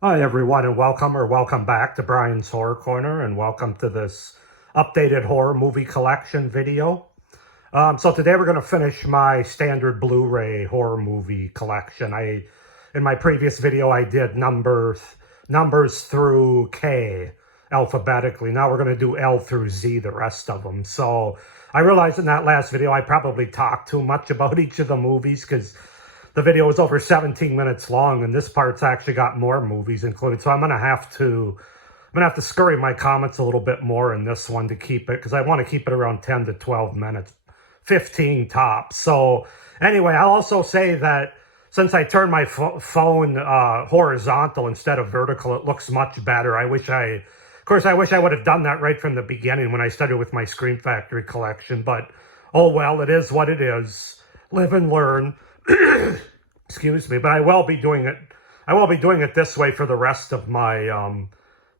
Hi everyone, and welcome back to Brian's Horror Corner, and welcome to this updated horror movie collection video. So today we're going to finish my standard Blu-ray horror movie collection. In my previous video I did numbers through K alphabetically. Now we're going to do L through Z, the rest of them. So I realized in that last video I probably talked too much about each of the movies because the video was over 17 minutes long, and this part's actually got more movies included. So I'm gonna have to scurry my comments a little bit more in this one to keep it, because I want to keep it around 10 to 12 minutes, 15 tops. So anyway, I'll also say that since I turned my phone horizontal instead of vertical, it looks much better. I wish I would have done that right from the beginning when I started with my Scream Factory collection, but oh well, it is what it is. Live and learn. Excuse me, but I will be doing it this way for the rest of my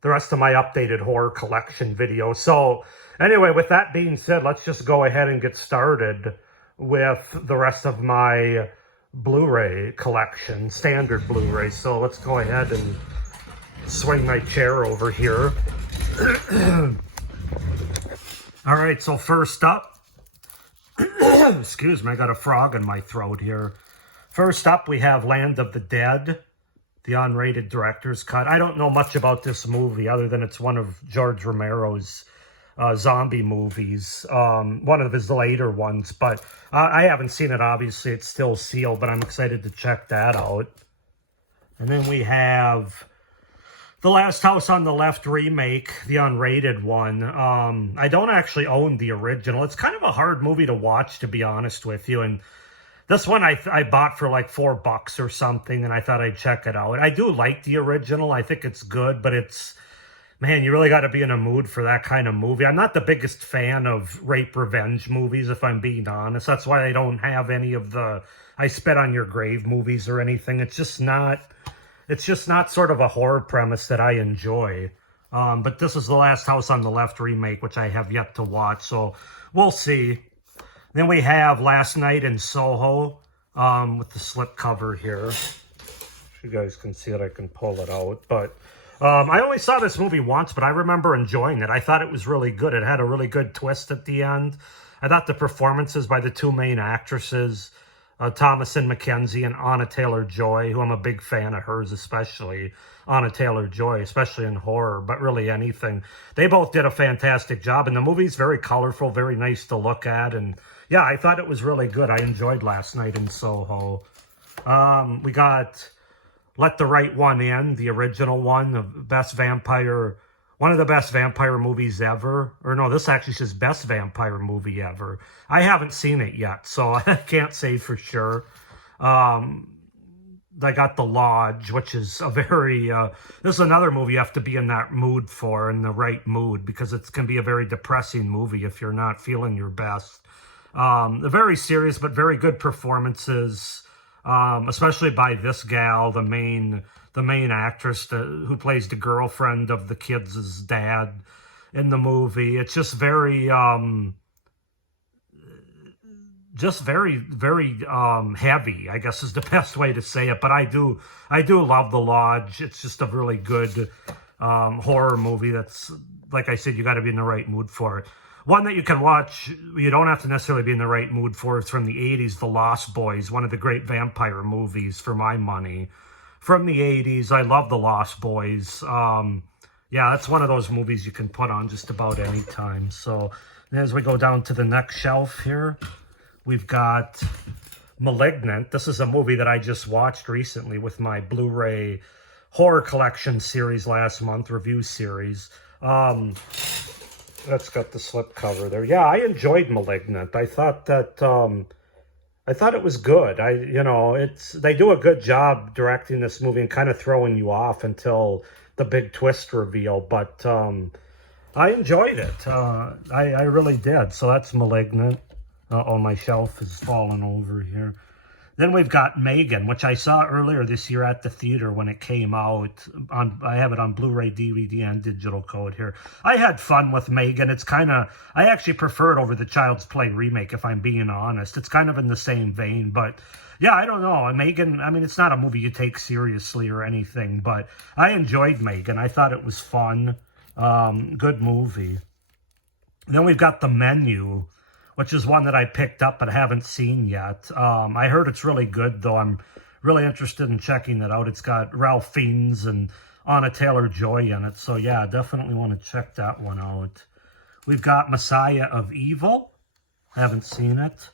updated horror collection video. So anyway, with that being said, let's just go ahead and get started with the rest of my Blu-ray collection, standard Blu-ray. So let's go ahead and swing my chair over here. All right, so first up, excuse me, I got a frog in my throat here. First up, we have Land of the Dead, the unrated director's cut. I don't know much about this movie other than it's one of George Romero's zombie movies, one of his later ones, but I haven't seen it, obviously. It's still sealed, but I'm excited to check that out. And then we have The Last House on the Left remake, the unrated one. I don't actually own the original. It's kind of a hard movie to watch, to be honest with you. And this one I bought for like $4 or something, and I thought I'd check it out. I do like the original. I think it's good, but man, you really got to be in a mood for that kind of movie. I'm not the biggest fan of rape revenge movies, if I'm being honest. That's why I don't have any of the I Spit on Your Grave movies or anything. It's just not sort of a horror premise that I enjoy. But this is The Last House on the Left remake, which I have yet to watch, so we'll see. Then we have Last Night in Soho, with the slip cover here. If you guys can see it, I can pull it out. But I only saw this movie once, but I remember enjoying it. I thought it was really good. It had a really good twist at the end. I thought the performances by the two main actresses, Thomasin McKenzie and Anna Taylor-Joy, who I'm a big fan of hers, especially Anna Taylor-Joy, especially in horror, but really anything. They both did a fantastic job, and the movie's very colorful, very nice to look at, and yeah, I thought it was really good. I enjoyed Last Night in Soho. We got Let the Right One In, the original one, one of the best vampire movies ever. Or no, this actually says best vampire movie ever. I haven't seen it yet, so I can't say for sure. I got The Lodge, which is a very, this is another movie you have to be in that mood for, in the right mood, because it can be a very depressing movie if you're not feeling your best. Very serious, but very good performances, especially by this gal, the main actress who plays the girlfriend of the kids' dad in the movie. It's just very, very heavy, I guess is the best way to say it. But I do love The Lodge. It's just a really good horror movie that's, like I said, you got to be in the right mood for it. One that you can watch, you don't have to necessarily be in the right mood for, it's from the 80s, The Lost Boys, one of the great vampire movies for my money. From the 80s, I love The Lost Boys. Yeah, that's one of those movies you can put on just about any time. So as we go down to the next shelf here, we've got Malignant. This is a movie that I just watched recently with my Blu-ray horror collection series last month, review series. That's got the slip cover there. Yeah, I enjoyed Malignant. I thought it was good. They do a good job directing this movie and kind of throwing you off until the big twist reveal. But I enjoyed it. I really did. So that's Malignant. Uh-oh, my shelf is falling over here. Then we've got Megan, which I saw earlier this year at the theater when it came out. I have it on Blu-ray, DVD, and digital code here. I had fun with Megan. It's kind of, I actually prefer it over the Child's Play remake, if I'm being honest. It's kind of in the same vein, but yeah, I don't know. Megan, I mean, it's not a movie you take seriously or anything, but I enjoyed Megan. I thought it was fun. Good movie. Then we've got The Menu, which is one that I picked up but haven't seen yet. I heard it's really good, though. I'm really interested in checking that out. It's got Ralph Fiennes and Anna Taylor-Joy in it. So, yeah, definitely want to check that one out. We've got Messiah of Evil. Haven't seen it.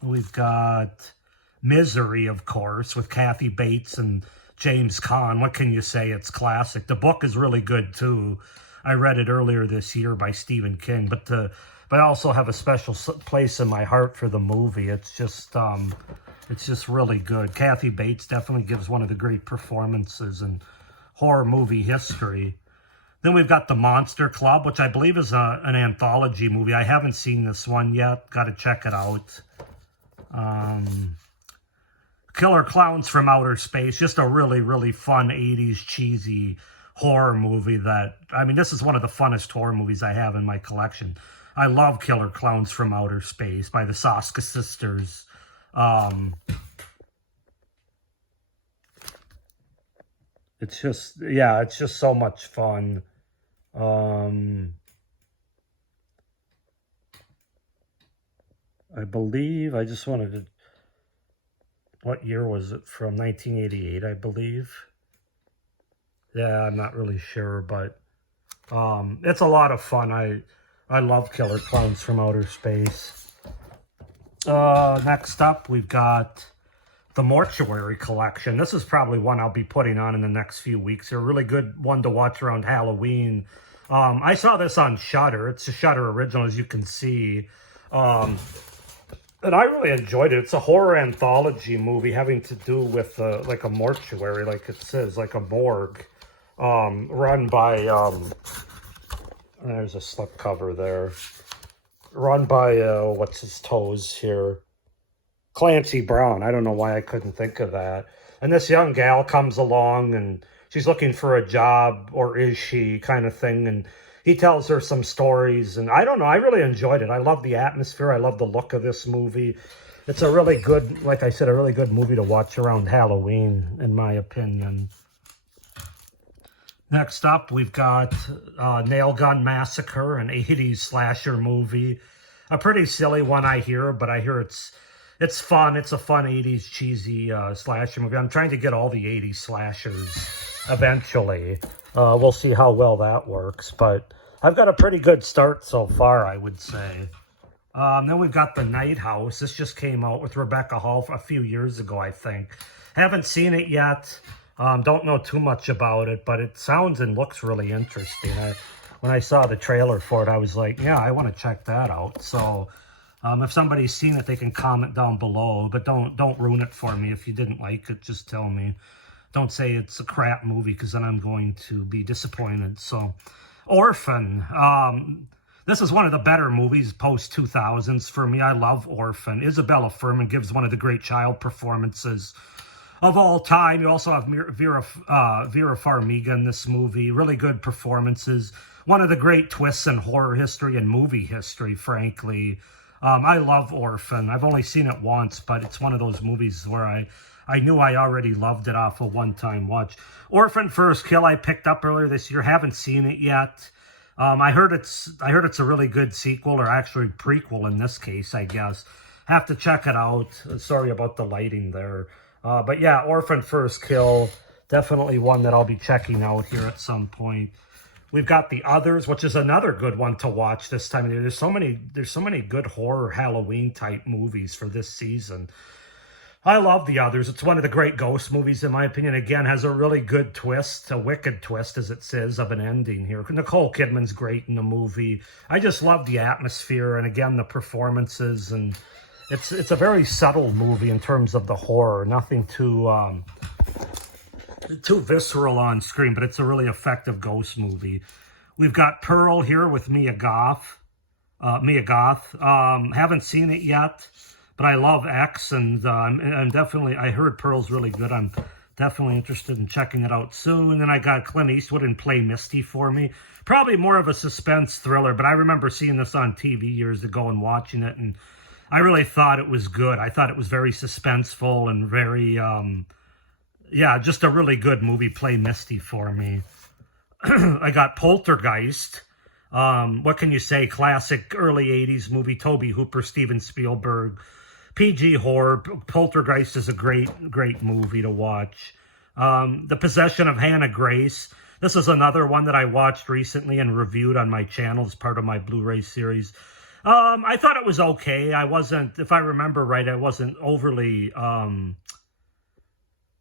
We've got Misery, of course, with Kathy Bates and James Caan. What can you say? It's classic. The book is really good, too. I read it earlier this year by Stephen King, but I also have a special place in my heart for the movie. It's just really good. Kathy Bates definitely gives one of the great performances in horror movie history. Then we've got The Monster Club, which I believe is an anthology movie. I haven't seen this one yet. Got to check it out. Killer Clowns from Outer Space. Just a really, really fun 80s cheesy horror movie that, I mean, this is one of the funnest horror movies I have in my collection. I love Killer Clowns from Outer Space by the Soska sisters. It's just, yeah, it's just so much fun. I believe, I just wanted to, what year was it from? 1988, I believe. Yeah, I'm not really sure, but it's a lot of fun. I love Killer Clowns from Outer Space. Next up, we've got The Mortuary Collection. This is probably one I'll be putting on in the next few weeks. They're a really good one to watch around Halloween. I saw this on Shudder. It's a Shudder original, as you can see. And I really enjoyed it. It's a horror anthology movie having to do with like a mortuary, like it says, like a morgue, run by, there's a slip cover there, run by, what's his toes here, Clancy Brown. I don't know why I couldn't think of that. And this young gal comes along and she's looking for a job, or is she, kind of thing, and he tells her some stories, and I don't know, I really enjoyed it. I love the atmosphere. I love the look of this movie. It's a really good, like I said, a really good movie to watch around Halloween, in my opinion. Next up, we've got Nail Gun Massacre, an 80s slasher movie. A pretty silly one, I hear, but I hear it's fun. It's a fun 80s cheesy slasher movie. I'm trying to get all the 80s slashers eventually. We'll see how well that works, but I've got a pretty good start so far, I would say. Then we've got The Night House. This just came out with Rebecca Hall a few years ago, I think. Haven't seen it yet. Don't know too much about it, but it sounds and looks really interesting. When I saw the trailer for it, I was like, yeah, I want to check that out. So if somebody's seen it, they can comment down below, but don't ruin it for me. If you didn't like it, just tell me. Don't say it's a crap movie, because then I'm going to be disappointed. So, Orphan. This is one of the better movies post-2000s for me. I love Orphan. Isabella Fuhrman gives one of the great child performances of all time. You also have Vera Farmiga in this movie. Really good performances. One of the great twists in horror history and movie history, frankly. I love Orphan. I've only seen it once, but it's one of those movies where I knew I already loved it off a one-time watch. Orphan First Kill I picked up earlier this year. Haven't seen it yet. I heard it's a really good sequel, or actually prequel in this case, I guess. Have to check it out. Sorry about the lighting there. But yeah, Orphan First Kill, definitely one that I'll be checking out here at some point. We've got The Others, which is another good one to watch this time of year. There's so many good horror Halloween type movies for this season. I love The Others. It's one of the great ghost movies, in my opinion. Again, has a really good twist, a wicked twist, as it says, of an ending here. Nicole Kidman's great in the movie. I just love the atmosphere, and again, the performances, and it's a very subtle movie in terms of the horror. Nothing too visceral on screen, but it's a really effective ghost movie. We've got Pearl here with Mia Goth. Haven't seen it yet. But I love X, and I'm definitely, I heard Pearl's really good. I'm definitely interested in checking it out soon. And I got Clint Eastwood in Play Misty for me. Probably more of a suspense thriller, but I remember seeing this on TV years ago and watching it, and I really thought it was good. I thought it was very suspenseful and very, yeah, just a really good movie, Play Misty for me. I got Poltergeist. What can you say? Classic early 80s movie, Tobe Hooper, Steven Spielberg. PG horror. Poltergeist is a great movie to watch. The Possession of Hannah Grace. This is another one that I watched recently and reviewed on my channel as part of my Blu-ray series. I thought it was okay. I wasn't, if I remember right, I wasn't overly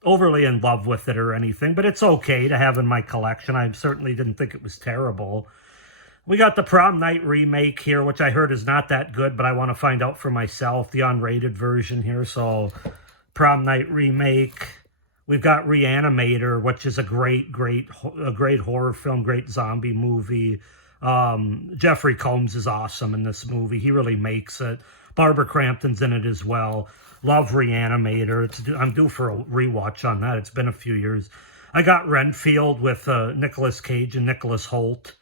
in love with it or anything, but it's okay to have in my collection. I certainly didn't think it was terrible. We got the Prom Night remake here, which I heard is not that good, but I want to find out for myself, the unrated version here. So, Prom Night remake. We've got Reanimator, which is a great horror film, great zombie movie. Jeffrey Combs is awesome in this movie. He really makes it. Barbara Crampton's in it as well. Love Reanimator. I'm due for a rewatch on that. It's been a few years. I got Renfield with Nicolas Cage and Nicholas Hoult.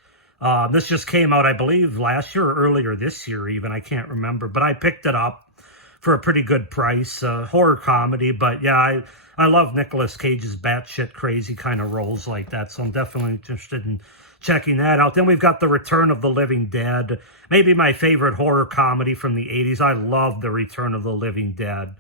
This just came out, I believe, last year or earlier this year even. I can't remember. But I picked it up for a pretty good price. Horror comedy. But yeah, I love Nicolas Cage's batshit crazy kind of roles like that. So I'm definitely interested in checking that out. Then we've got The Return of the Living Dead. Maybe my favorite horror comedy from the 80s. I love The Return of the Living Dead.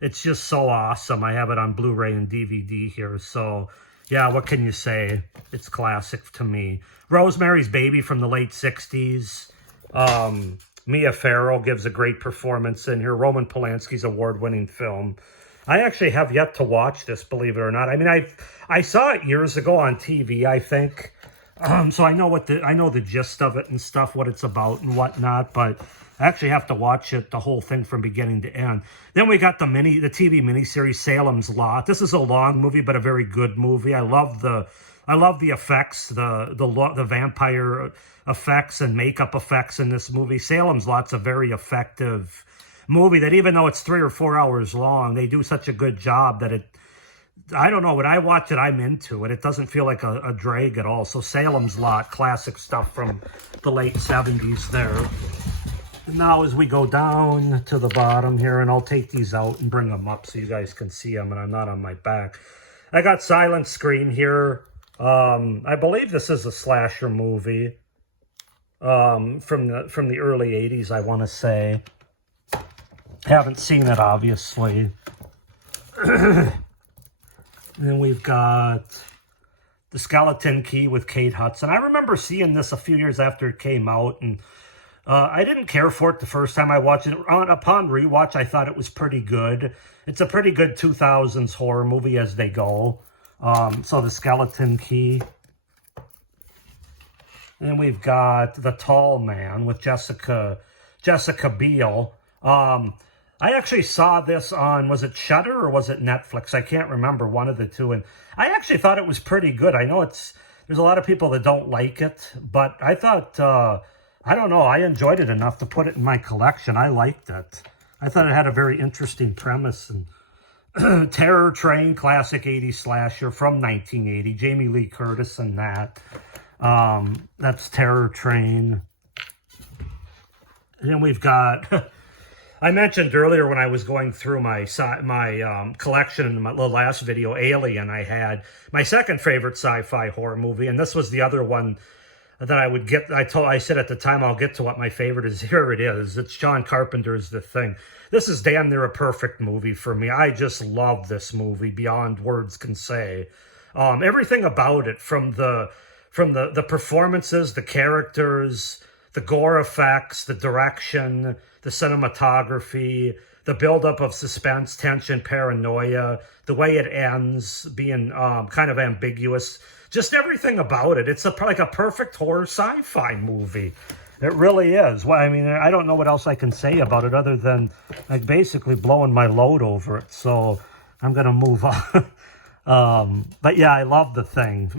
It's just so awesome. I have it on Blu-ray and DVD here. So, yeah, what can you say? It's classic to me. Rosemary's Baby from the late 60s. Mia Farrow gives a great performance in here. Roman Polanski's award-winning film. I actually have yet to watch this, believe it or not. I mean, I saw it years ago on TV, I think. So I know the gist of it and stuff, what it's about and whatnot, but I actually have to watch it, the whole thing from beginning to end. Then we got the TV miniseries Salem's Lot. This is a long movie, but a very good movie. I love the effects, the vampire effects and makeup effects in this movie. Salem's Lot's a very effective movie that even though it's 3 or 4 hours long, they do such a good job that I don't know, when I watch it, I'm into it. It doesn't feel like a drag at all. So Salem's Lot, classic stuff from the late 70s there. And now as we go down to the bottom here, and I'll take these out and bring them up so you guys can see them, and I'm not on my back. I got Silent Scream here. I believe this is a slasher movie from the early 80s, I want to say. Haven't seen it, obviously. And then we've got The Skeleton Key with Kate Hudson. I remember seeing this a few years after it came out, and I didn't care for it the first time I watched it. Upon rewatch, I thought it was pretty good. It's a pretty good 2000s horror movie as they go. So The Skeleton Key. And we've got The Tall Man with Jessica Biel. I actually saw this on, was it Shudder or was it Netflix? I can't remember, one of the two. And I actually thought it was pretty good. I know there's a lot of people that don't like it, but I thought, I don't know, I enjoyed it enough to put it in my collection. I liked it. I thought it had a very interesting premise. And Terror Train, classic 80s slasher from 1980. Jamie Lee Curtis and that. That's Terror Train. And then we've got... I mentioned earlier when I was going through my collection in the last video, Alien, I had my second favorite sci-fi horror movie, and this was the other one that I would get. I said at the time I'll get to what my favorite is. Here it is. It's John Carpenter's The Thing. This is damn near a perfect movie for me. I just love this movie beyond words can say. Everything about it, from the performances, the characters, the gore effects, the direction, the cinematography, the buildup of suspense, tension, paranoia, the way it ends, being kind of ambiguous, just everything about it. It's like a perfect horror sci-fi movie. It really is. Well, I mean, I don't know what else I can say about it other than like basically blowing my load over it. So I'm going to move on. But yeah, I love The Thing.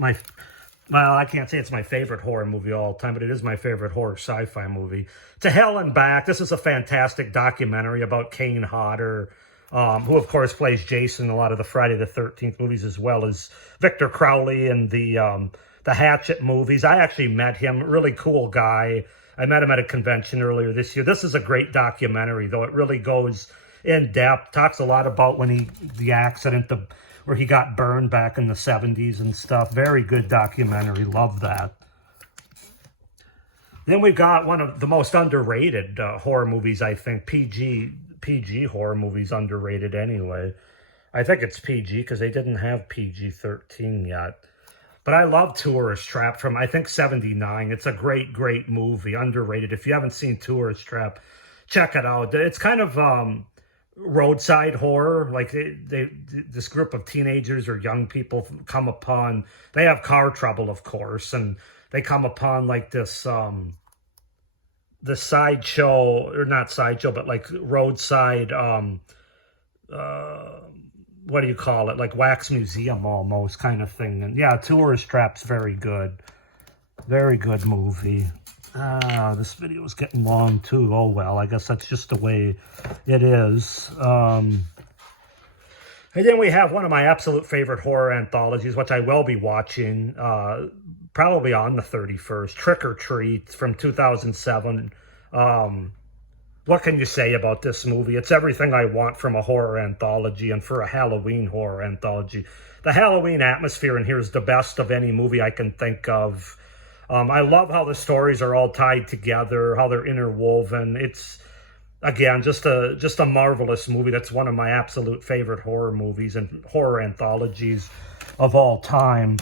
well, I can't say it's my favorite horror movie of all time, but it is my favorite horror sci-fi movie. To Hell and Back. This is a fantastic documentary about Kane Hodder, who of course plays Jason in a lot of the Friday the 13th movies, as well as Victor Crowley in the Hatchet movies. I actually met him, really cool guy. I met him at a convention earlier this year. This is a great documentary, though. It really goes in depth, talks a lot about the accident, where he got burned back in the 70s and stuff. Very good documentary. Love that. Then we've got one of the most underrated horror movies, I think. PG horror movies, underrated anyway. I think it's PG because they didn't have PG-13 yet. But I love Tourist Trap from, I think, 79. It's a great, great movie, underrated. If you haven't seen Tourist Trap, check it out. It's kind of roadside horror. Like this group of teenagers or young people come upon, they have car trouble, of course, and they come upon like this the sideshow, or not sideshow, but like roadside what do you call it, like wax museum almost kind of thing. And yeah, Tourist Trap's very good movie. This video is getting long too. Oh well, I guess that's just the way it is. And then we have one of my absolute favorite horror anthologies, which I will be watching probably on the 31st, Trick or Treat from 2007. What can you say about this movie? It's everything I want from a horror anthology and for a Halloween horror anthology. The Halloween atmosphere in here is the best of any movie I can think of. I love how the stories are all tied together, how they're interwoven. It's, again, just a marvelous movie. That's one of my absolute favorite horror movies and horror anthologies of all time.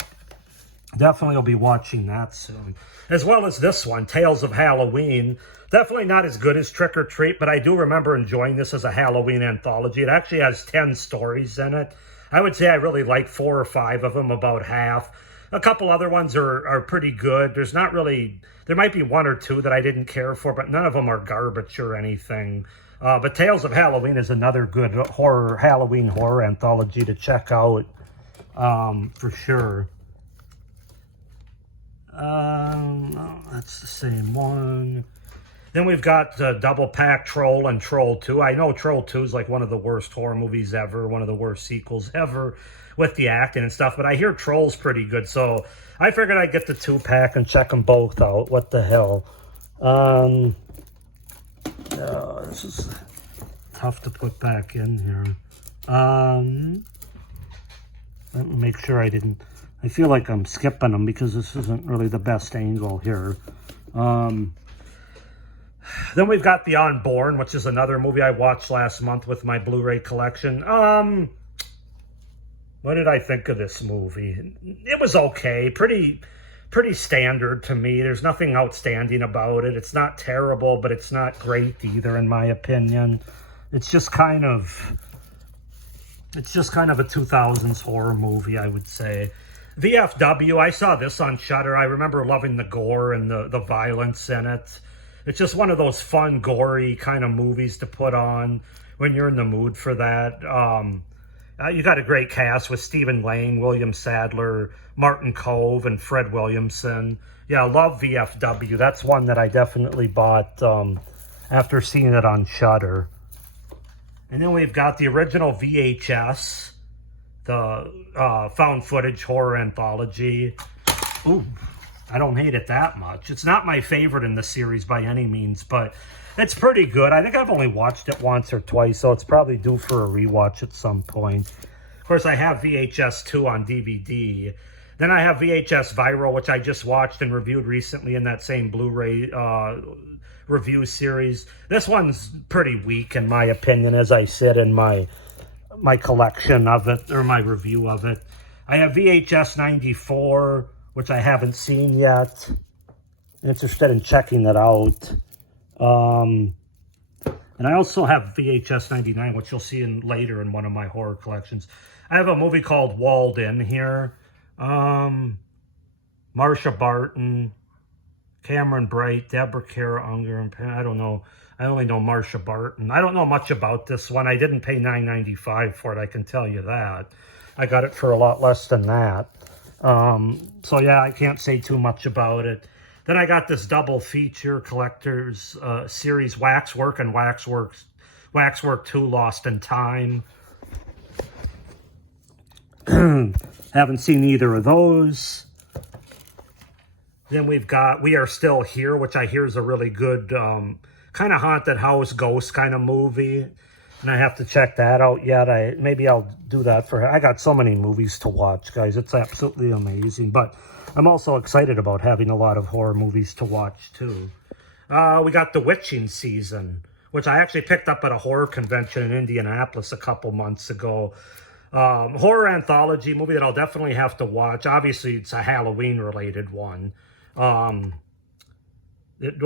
Definitely will be watching that soon. As well as this one, Tales of Halloween. Definitely not as good as Trick or Treat, but I do remember enjoying this as a Halloween anthology. It actually has 10 stories in it. I would say I really like 4 or 5 of them, about half. A couple other ones are pretty good. There's not really, there might be 1 or 2 that I didn't care for, but none of them are garbage or anything. But Tales of Halloween is another good Halloween horror anthology to check out, for sure. No, that's the same one. Then we've got Double Pack, Troll, and Troll 2. I know Troll 2 is like one of the worst horror movies ever, one of the worst sequels ever with the acting and stuff, but I hear Troll's pretty good, so I figured I'd get the 2-pack and check them both out. What the hell? This is tough to put back in here. Let me make sure I feel like I'm skipping them because this isn't really the best angle here. Then we've got The Unborn, which is another movie I watched last month with my Blu-ray collection. What did I think of this movie? It was okay. Pretty standard to me. There's nothing outstanding about it. It's not terrible, but it's not great either, in my opinion. It's just kind of a 2000s horror movie, I would say. VFW, I saw this on Shudder. I remember loving the gore and the violence in it. It's just one of those fun, gory kind of movies to put on when you're in the mood for that. You got a great cast with Stephen Lang, William Sadler, Martin Kove, and Fred Williamson. Yeah, I love VFW. That's one that I definitely bought after seeing it on Shudder. And then we've got the original VHS, the found footage horror anthology. Ooh, I don't hate it that much. It's not my favorite in the series by any means, but it's pretty good. I think I've only watched it once or twice, so it's probably due for a rewatch at some point. Of course, I have VHS 2 on DVD. Then I have VHS Viral, which I just watched and reviewed recently in that same Blu-ray review series. This one's pretty weak, in my opinion, as I said in my collection of it, or my review of it. I have VHS 94, which I haven't seen yet. Interested in checking that out. And I also have VHS 99, which you'll see later in one of my horror collections. I have a movie called Walled In here. Marsha Barton, Cameron Bright, Deborah Kara Unger, and I don't know. I only know Marsha Barton. I don't know much about this one. I didn't pay $9.95 for it, I can tell you that. I got it for a lot less than that. So yeah, I can't say too much about it. Then I got this double feature collector's series, Waxwork and Waxwork 2 Lost in Time. Haven't seen either of those. Then we've got We Are Still Here, which I hear is a really good kind of haunted house ghost kind of movie. And I have to check that out yet. Maybe I'll do that for her. I got so many movies to watch, guys. It's absolutely amazing. But I'm also excited about having a lot of horror movies to watch, too. We got The Witching Season, which I actually picked up at a horror convention in Indianapolis a couple months ago. Horror anthology movie that I'll definitely have to watch. Obviously, it's a Halloween-related one. Well,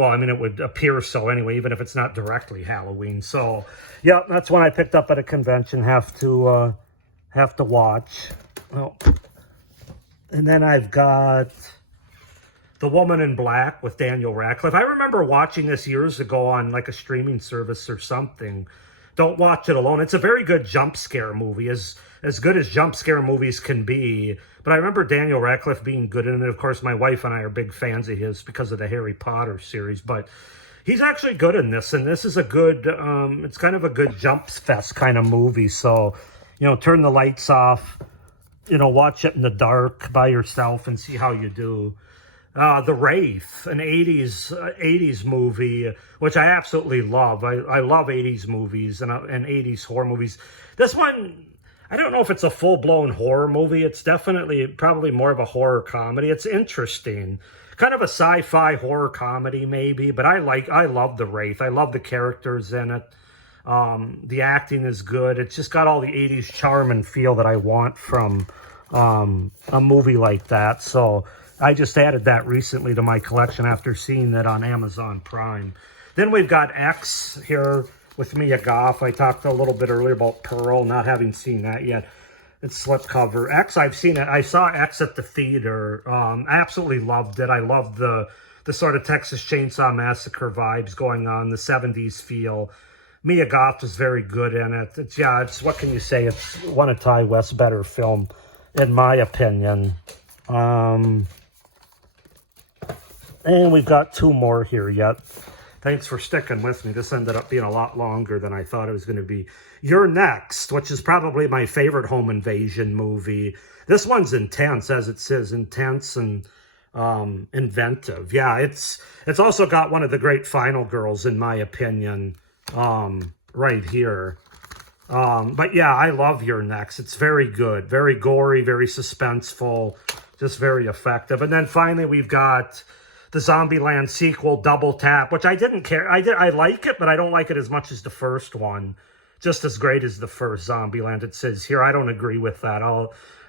I mean, it would appear so anyway, even if it's not directly Halloween. So, yeah, that's one I picked up at a convention. Have to watch. Oh. And then I've got The Woman in Black with Daniel Radcliffe. I remember watching this years ago on like a streaming service or something. Don't watch it alone. It's a very good jump scare movie, as good as jump scare movies can be. But I remember Daniel Radcliffe being good in it. Of course, my wife and I are big fans of his because of the Harry Potter series. But he's actually good in this. And this is a good, it's kind of a good jump fest kind of movie. So, you know, turn the lights off, you know, watch it in the dark by yourself and see how you do. The Wraith, an 80s movie, which I absolutely love. I love 80s movies and 80s horror movies. This one, I don't know if it's a full-blown horror movie. It's definitely probably more of a horror comedy. It's interesting. Kind of a sci-fi horror comedy maybe, but I love The Wraith. I love the characters in it. The acting is good. It's just got all the 80s charm and feel that I want from a movie like that. So I just added that recently to my collection after seeing that on Amazon Prime. Then we've got X here with Mia Goth. I talked a little bit earlier about Pearl, not having seen that yet. It's slipcover. X, I've seen it. I saw X at the theater. I absolutely loved it. I loved the sort of Texas Chainsaw Massacre vibes going on, the 70s feel. Mia Goth is very good in it. It's what can you say? It's one of Ty West's better film, in my opinion. And we've got two more here yet. Thanks for sticking with me. This ended up being a lot longer than I thought it was going to be. You're Next, which is probably my favorite home invasion movie. This one's intense, as it says, intense and inventive. Yeah, it's also got one of the great final girls, in my opinion, right here. But yeah, I love You're Next. It's very good, very gory, very suspenseful, just very effective. And then finally, we've got the Zombieland sequel, Double Tap, which I didn't care. I like it, but I don't like it as much as the first one. Just as great as the first Zombieland, it says here. I don't agree with that.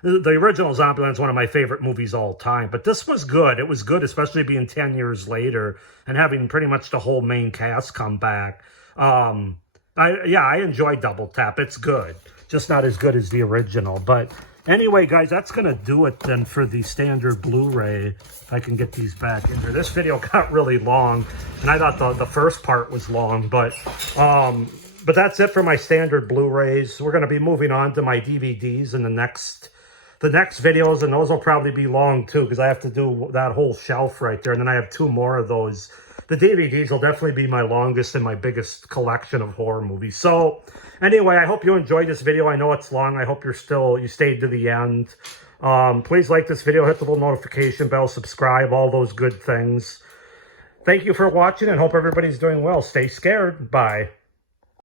The original Zombieland is one of my favorite movies all time, but this was good. It was good, especially being 10 years later and having pretty much the whole main cast come back. I enjoy Double Tap. It's good, just not as good as the original. But anyway, guys, that's going to do it then for the standard Blu-ray. If I can get these back in here. This video got really long, and I thought the first part was long, but that's it for my standard Blu-rays. We're going to be moving on to my DVDs in the next videos, and those will probably be long too, because I have to do that whole shelf right there, and then I have two more of those. The DVDs will definitely be my longest and my biggest collection of horror movies. So anyway, I hope you enjoyed this video. I know it's long. I hope you stayed to the end. Please like this video, hit the little notification bell, subscribe, all those good things. Thank you for watching, and hope everybody's doing well. Stay scared. Bye.